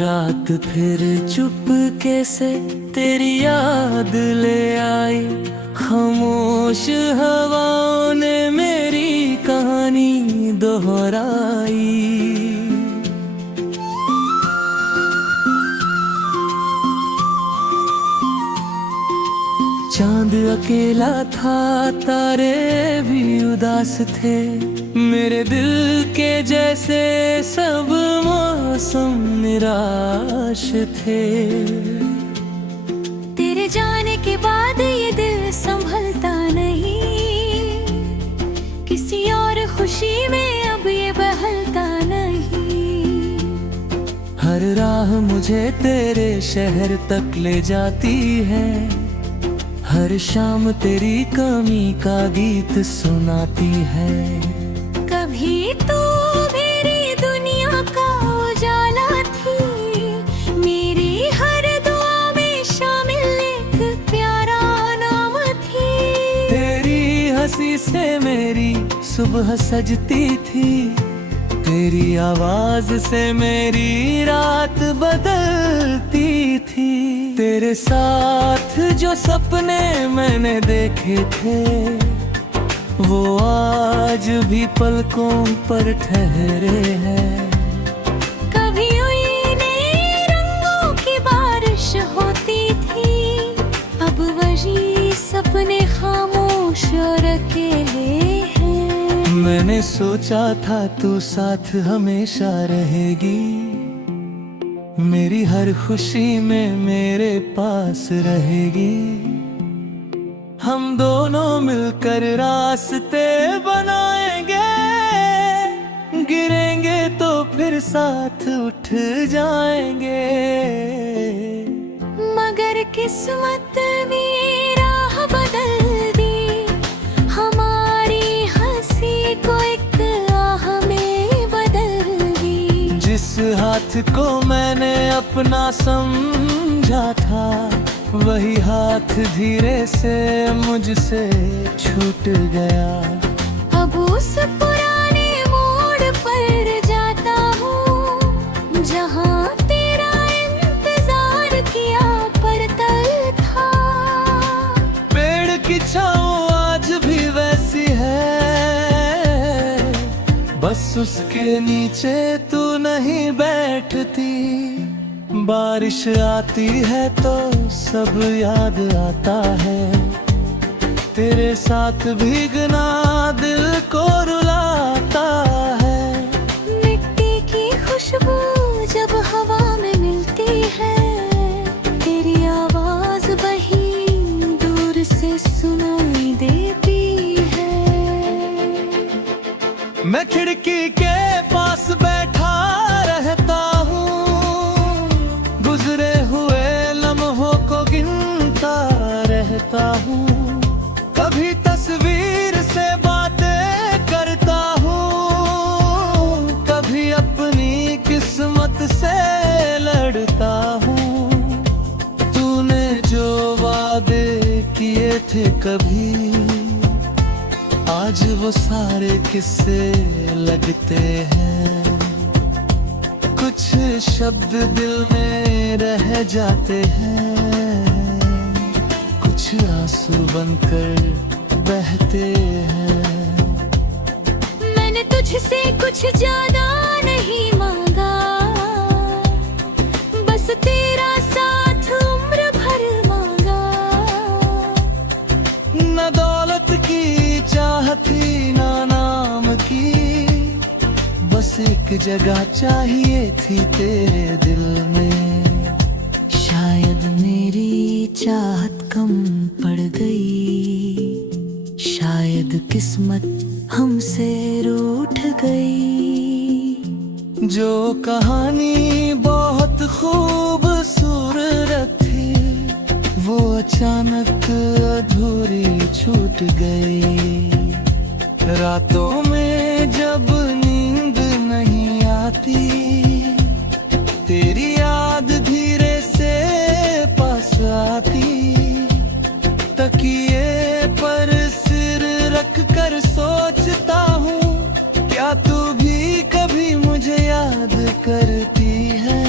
रात फिर चुपके से तेरी याद ले आई। खामोश हवाओं ने मेरी कहानी दोहराई। चांद अकेला था, तारे भी उदास थे। मेरे दिल के जैसे सब मौसम निराश थे। तेरे जाने के बाद ये दिल संभलता नहीं, किसी और खुशी में अब ये बहलता नहीं। हर राह मुझे तेरे शहर तक ले जाती है, हर शाम तेरी कमी का गीत सुनाती है। कभी तू मेरी दुनिया का उजाला थी, मेरी हर दुआ में शामिल एक प्यारा नाम थी। तेरी हंसी से मेरी सुबह सजती थी, तेरी आवाज से मेरी रात बदलती थी। तेरे साथ जो सपने मैंने देखे थे, वो आज भी पलकों पर ठहरे हैं। कभी उन्हीं रंगों की बारिश होती थी, अब वही सपने खामोश और अकेले हैं। मैंने सोचा था तू साथ हमेशा रहेगी, मेरी हर खुशी में मेरे पास रहेगी। हम दोनों मिलकर रास्ते बनाएंगे, गिरेंगे तो फिर साथ उठ जाएंगे। मगर किस्मत ने राह बदल दी, हमारी हंसी को एक आह में बदल दी। जिस हाथ को मैंने अपना समझा था, वही हाथ धीरे से मुझसे छूट गया। अब उस पुराने मोड़ पर जाता हूँ, जहाँ तेरा इंतजार किया पड़ता था। पेड़ की छाँव आज भी वैसी है, बस उसके नीचे तू नहीं बैठती। बारिश आती है तो सब याद आता है, तेरे साथ भीगना दिल को रुलाता है। मिट्टी की खुशबू जब हवा में मिलती है, तेरी आवाज वही दूर से सुनाई देती है। मैं खिड़की के पास बैठा रहता हूँ, गुजरे हुए लम्हों को गिनता रहता हूँ। कभी तस्वीर से बातें करता हूँ, कभी अपनी किस्मत से लड़ता हूँ। तूने जो वादे किए थे कभी, आज वो सारे किस्से लगते हैं। कुछ शब्द दिल में रह जाते हैं, कुछ आंसू बनकर बहते हैं। मैंने तुझसे कुछ ज्यादा नहीं मांगा, बस तेरा साथ उम्र भर मांगा। न दौलत की चाहत थी ना नाम की, बस एक जगह चाहिए थी तेरे दिल में। शायद मेरी चाहत कम पड़ गई, शायद किस्मत हमसे रूठ गई। जो कहानी बहुत खूबसूरत थी, वो अचानक अधूरी छूट गई। रातों में जब नींद नहीं आती, तेरी याद धीरे से पास आती। तकिए पर सिर रख कर सोचता हूँ, क्या तू भी कभी मुझे याद करती है।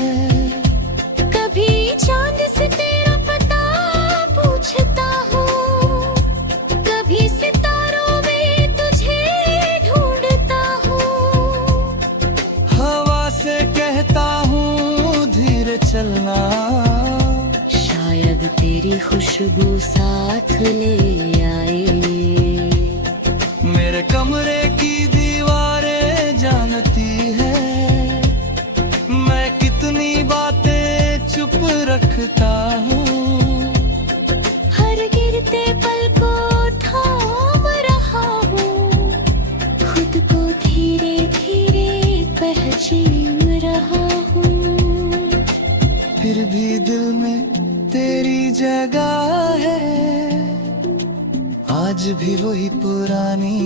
आज भी वही पुरानी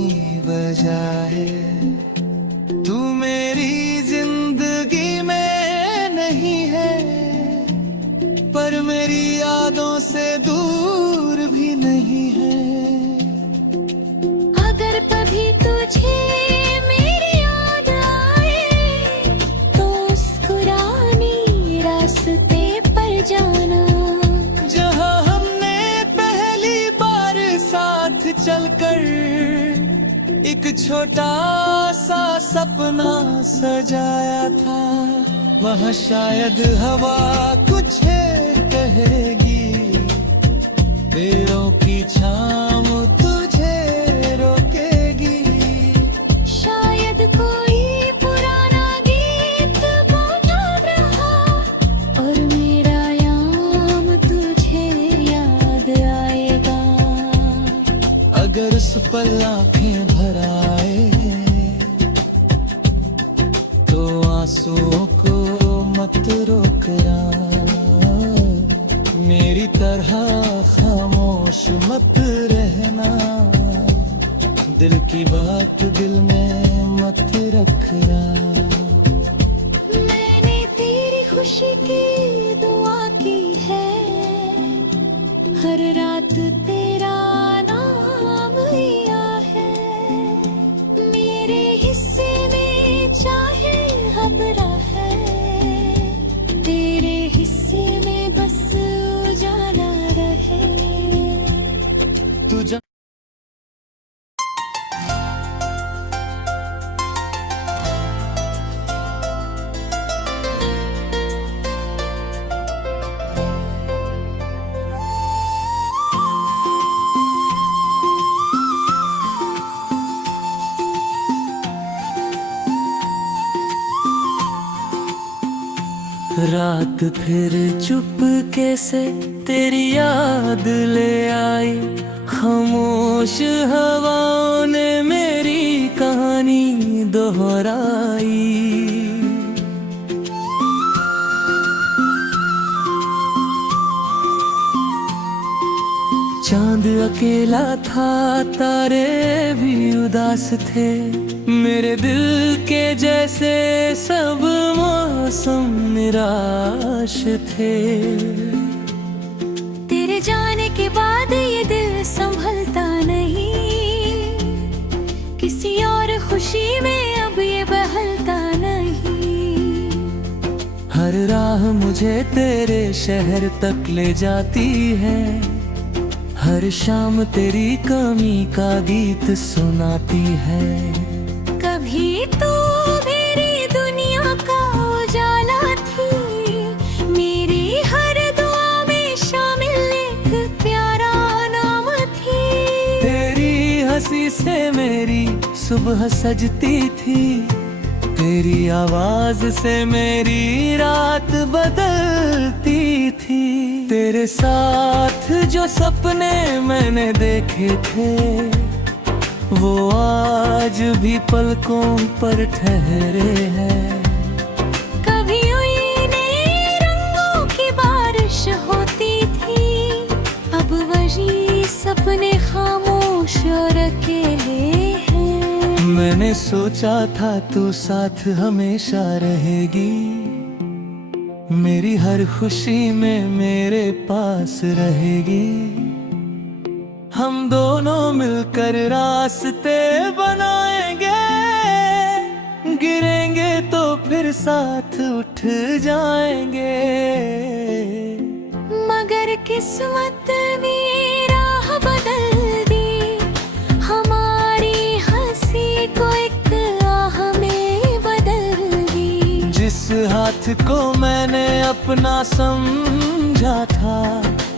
वजह है। तू मेरी जिंदगी में नहीं है, पर मेरी यादों से दूर भी नहीं है। अगर कभी तुझे मेरी याद आए तो मुस्कुरानी रास्ते पर जाना, जहाँ हमने पहली बार साथ चलकर एक छोटा सा सपना सजाया था। वहाँ शायद हवा कुछ कहेगी, पेड़ों की छाँव तुझे रोकेगी। शायद कोई पुराना गीत गाता रहा और मेरा याम तुझे याद आएगा। अगर उस पल आँखें भर आए तो आंसुओं को मत रोकना, मेरी तरह खामोश मत रहना। दिल की बात दिल में मत रखना। मैंने तेरी खुशी की दुआ की है, हर रात तेरा नाम लिया है। मेरे हिस्से में चाहे खतरा है, तेरे हिस्से में बस उजाला रहे। तू जा रात फिर चुपके से तेरी याद ले आई। खामोश हवाओं ने मेरी कहानी दोहराई। चांद अकेला था, तारे भी उदास थे। मेरे दिल के जैसे सब मौसम निराश थे। तेरे जाने के बाद ये दिल संभलता नहीं, किसी और खुशी में अब ये बहलता नहीं। हर राह मुझे तेरे शहर तक ले जाती है, हर शाम तेरी कमी का गीत सुनाती है। कभी तो मेरी दुनिया का उजाला थी, मेरी हर दुआ में शामिल एक प्यारा नाम थी। तेरी हंसी से मेरी सुबह सजती थी, तेरी आवाज से मेरी रात बदलती थी। तेरे साथ जो सपने मैंने देखे थे, वो आज भी पलकों पर ठहरे हैं। कभी उन्हीं रंगों की बारिश होती थी, अब वही सपने खामोश और अकेले हैं। मैंने सोचा था तू साथ हमेशा रहेगी, मेरी हर खुशी में मेरे पास रहेगी। हम दोनों मिलकर रास्ते बनाएंगे, गिरेंगे तो फिर साथ उठ जाएंगे। मगर किस्मत ने राह बदल दी, हमारी हंसी को एक आह में बदल दी। जिस हाथ को मैंने अपना समझा था,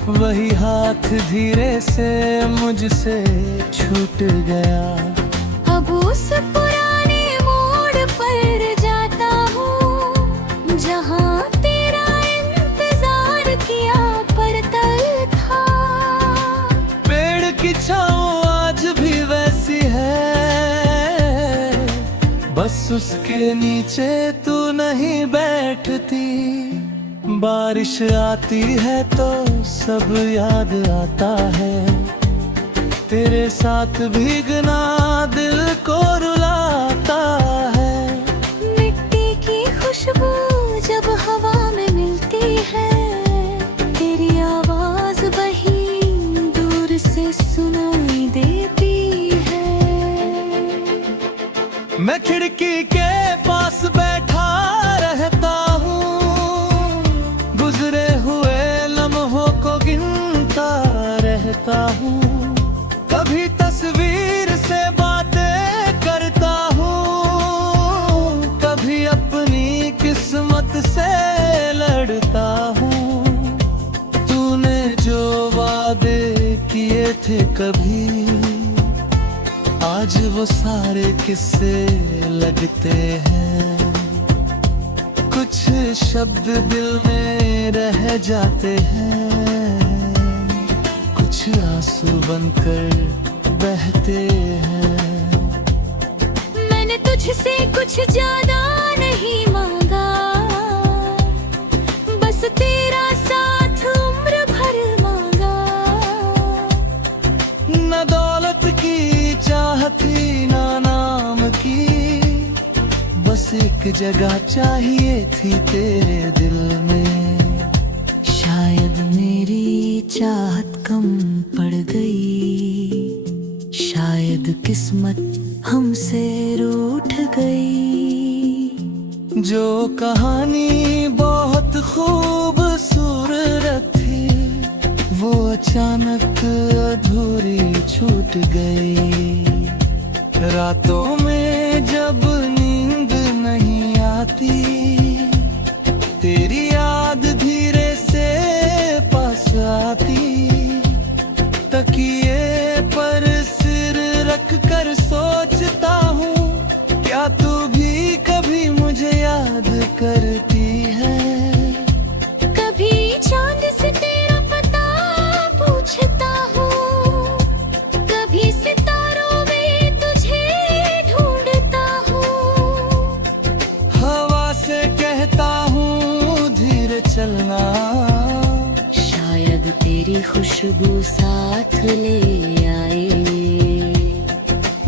वही हाथ धीरे से मुझसे छूट गया। अब उस पुराने मोड़ पर जाता हूँ, जहाँ तेरा इंतजार किया पर तल था। पेड़ की छाँव आज भी वैसी है, बस उसके नीचे तू नहीं बैठती। बारिश आती है तो सब याद आता है, तेरे साथ भीगना दिल को रुलाता है। मिट्टी की खुशबू जब हवा में मिलती है, तेरी आवाज वहीं दूर से सुनाई देती है। मैं खिड़की के पास बैठा रहता हूँ, गुजरे हुए लम्हों को गिनता रहता हूँ। कभी तस्वीर से बातें करता हूँ, कभी अपनी किस्मत से लड़ता हूँ। तूने जो वादे किए थे कभी, आज वो सारे किस्से लगते हैं। कुछ शब्द दिल में रह जाते हैं, कुछ आंसू बनकर बहते हैं। मैंने तुझसे कुछ ज्यादा नहीं मांगा, बस तेरा साथ उम्र भर मांगा। न दौलत की चाहत थी ना नाम की, बस एक जगह चाहिए थी तेरे दिल में। शायद मेरी चाहत कम पड़ गई, शायद किस्मत हमसे रूठ गई। जो कहानी बहुत खूबसूरत थी, वो अचानक अधूरी छूट गई। रातों में जब नींद नहीं आती, तेरी याद धीरे से पास आती। तकिए पर सिर रख कर सोचता हूँ, क्या तू भी कभी मुझे याद करती है। कभी चांद से तेरा पता पूछता हूँ, कभी सितारों में तुझे ढूंढता हूँ। हवा से कहता हूँ धीरे चलना, शायद तेरी खुशबू साथ ले आए।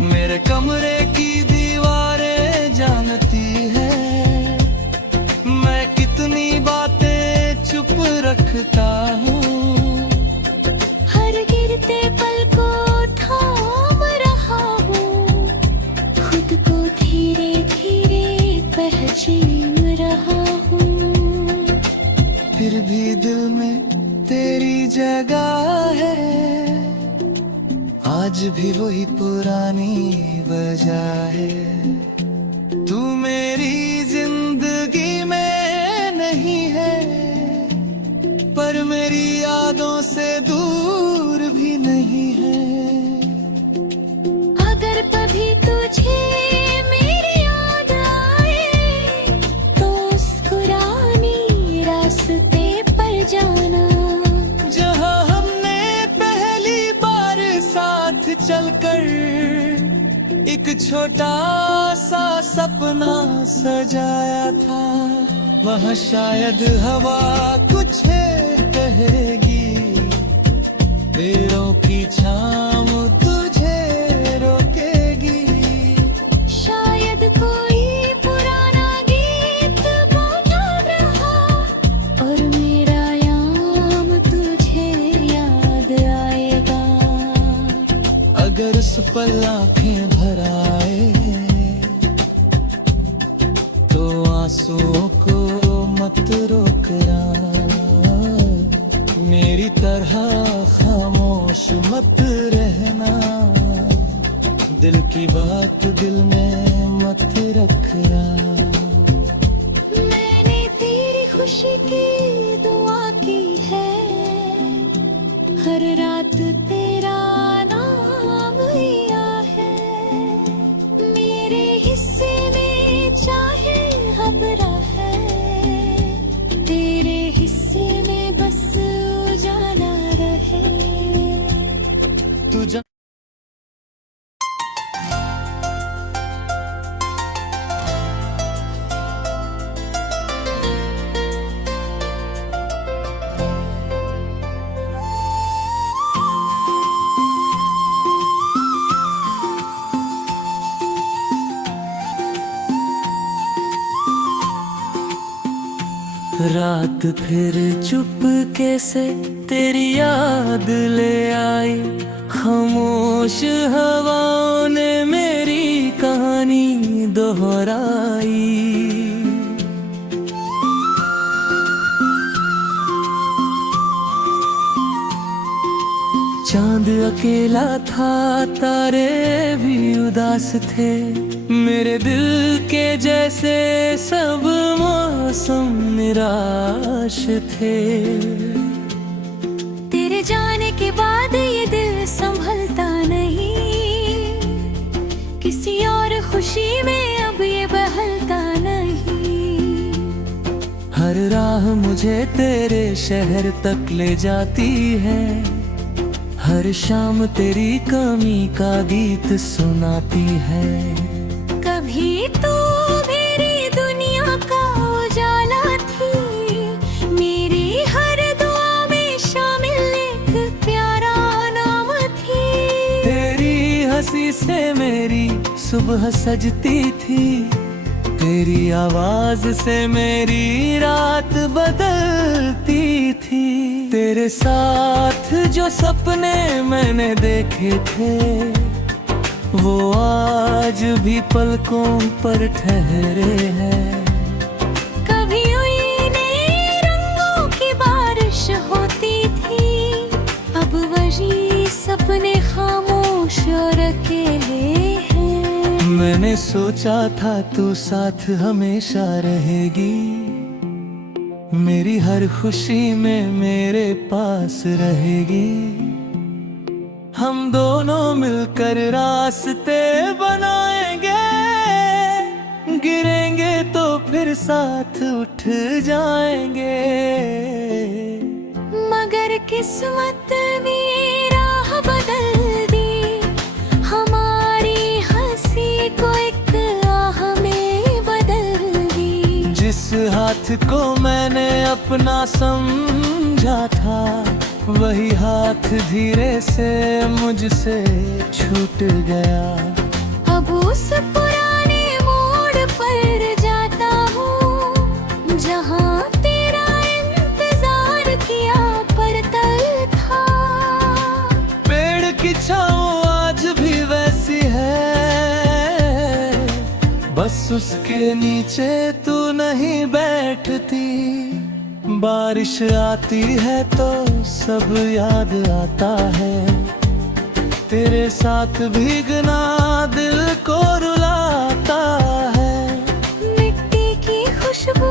मेरे कमरे की दीवारें जानती है, मैं कितनी बातें चुप रखता हूँ। हर गिरते पल को थाम रहा हूँ, खुद को धीरे धीरे पहचान रहा हूँ। फिर भी दिल में तेरी जगह है, आज भी वही पुरानी वजह है। तू मेरी जिंदगी में नहीं है, पर मेरी यादों से दूर भी नहीं है। अगर कभी तुझे मेरी याद आए, तो मुस्कुरानी रास्ते पर जाना, जहाँ हमने पहली बार साथ चलकर एक छोटा सा सपना सजाया था। वहाँ शायद हवा कुछ कहेगी, पेड़ों की छाँव तुझे रोकेगी। शायद कोई पुराना गीत बजा रहा, और मेरा याम तुझे याद आएगा। अगर उस पल आंखें भर आए, तो आंसुओं को मत रोकना। मेरी तरह खामोश मत रहना, दिल की बात दिल में मत रखना। मैंने तेरी खुशी की दुआ की है, हर रात तेरा नाम लिया है। मेरे हिस्से में चाहे खबरा है, तेरे हिस्से में बस उजाला रहे। तू रात फिर चुपके से तेरी याद ले आई, खामोश हवाओं ने मेरी कहानी दोहराई। चांद अकेला था, तारे भी उदास थे, मेरे दिल के जैसे सब मौसम निराश थे। तेरे जाने के बाद ये दिल संभलता नहीं, किसी और खुशी में अब ये बहलता नहीं। हर राह मुझे तेरे शहर तक ले जाती है, हर शाम तेरी कमी का गीत सुनाती है। कभी तू मेरी दुनिया का उजाला थी, मेरी हर दुआ में शामिल एक प्यारा नाम थी। तेरी हंसी से मेरी सुबह सजती थी, तेरी आवाज से मेरी रात बदलती थी। तेरे साथ जो सपने मैंने देखे थे, वो आज भी पलकों पर ठहरे हैं। कभी उन्हीं रंगों की बारिश होती थी, अब वही सपने खामोश और अकेले हैं। मैंने सोचा था तू साथ हमेशा रहेगी, मेरी हर खुशी में मेरे पास रहेगी। हम दोनों मिलकर रास्ते बनाएंगे, गिरेंगे तो फिर साथ उठ जाएंगे। मगर किस्मत भी राह बदल दी, हमारी हंसी को एक आह में बदल दी। जिस हाथ को मैंने अपना समझा था, वही हाथ धीरे से मुझसे छूट गया। अब उस पुराने मोड़ पर जाता हूँ, जहाँ तेरा इंतजार किया पड़ता था। पेड़ की छाँव आज भी वैसी है, बस उसके नीचे तू नहीं बैठती। बारिश आती है तो सब याद आता है, तेरे साथ भीगना दिल को रुलाता है। मिट्टी की खुशबू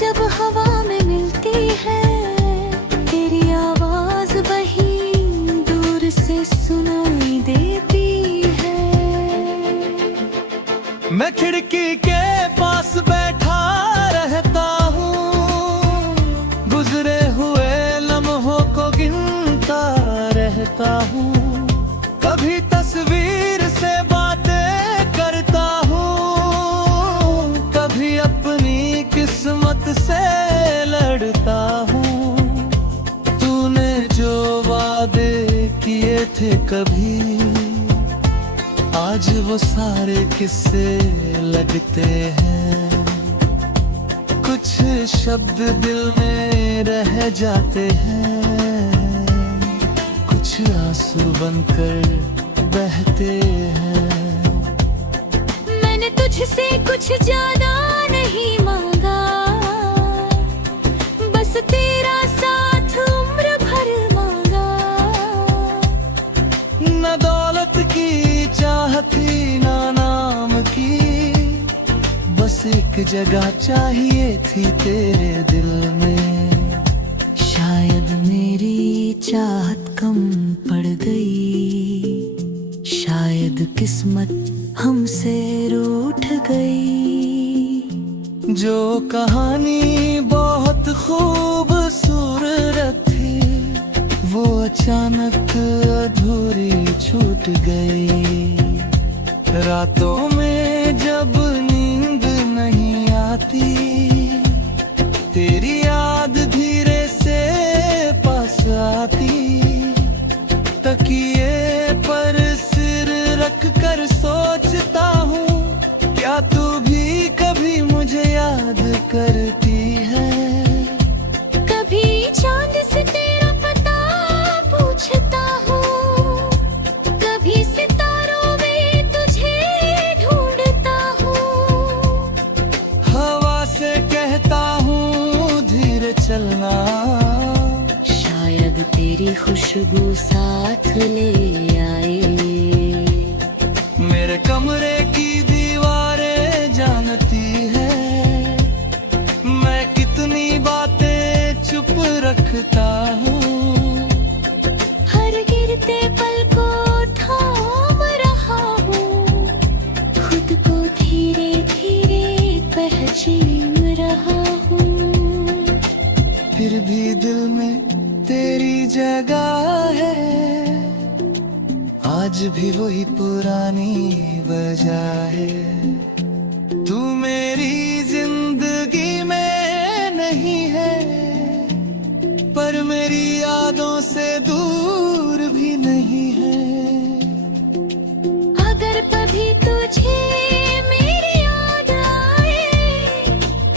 जब हवा में मिलती है, तेरी आवाज वहीं दूर से सुनाई देती है। मैं खिड़की के पास बैठा रहता हूँ, गुजरे हुए लम्हों को गिनता रहता हूँ। कभी तस्वीर से बातें करता हूँ, कभी अपनी किस्मत से लड़ता हूँ। तूने जो वादे किए थे कभी, आज वो सारे किस्से लगते हैं। कुछ शब्द दिल में रह जाते हैं, कुछ आंसू बनकर बहते हैं। मैंने तुझसे कुछ ज्यादा नहीं मांगा, बस तेरा साथ उम्र भर मांगा। न दौलत की चाहत थी ना नाम की, बस एक जगह चाहिए थी तेरे दिल में। शायद मेरी चाहत कम पड़ गई, शायद किस्मत हमसे रूठ गई। जो कहानी बहुत खूबसूरत थी, वो अचानक अधूरी छूट गई। रातों में जब नींद नहीं आती, तेरी याद धीरे से पास आती। तकिए पर सिर रख कर सोचता हूँ, क्या तू भी कभी मुझे याद करती है। की खुशबू साथ ले आए। मेरे कमरे की दीवारें जानती है मैं कितनी बातें चुप रखता हूँ। हर गिरते पल को थाम रहा हूँ, खुद को धीरे धीरे पहचान रहा हूँ। फिर भी दिल में तेरी जगह है, आज भी वही पुरानी वजह है। तू मेरी जिंदगी में नहीं है, पर मेरी यादों से दूर भी नहीं है। अगर कभी तुझे मेरी याद आए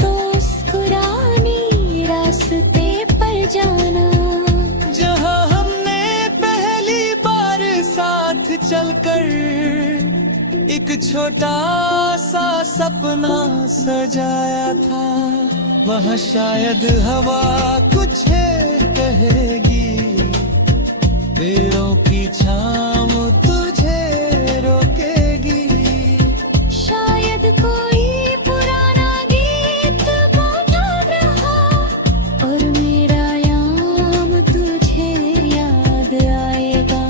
तो मुस्कुरानी रास्ते पर जाना, जहाँ हमने पहली बार साथ चलकर एक छोटा सा सपना सजाया था, वहाँ शायद हवा कुछ कहेगी, पेड़ों की छाँव तुझे रोकेगी। शायद कोई पुराना गीत गाता रहा और मेरा याम तुझे याद आएगा।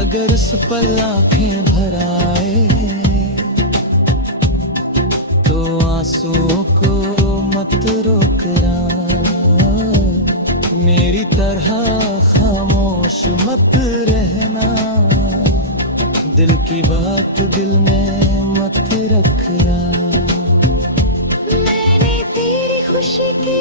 अगर उस पल आंखें भर आए तो आंसुओं को मत रोकना, मेरी तरह खामोश मत रहना, दिल की बात दिल में मत रखना। मैंने तेरी खुशी की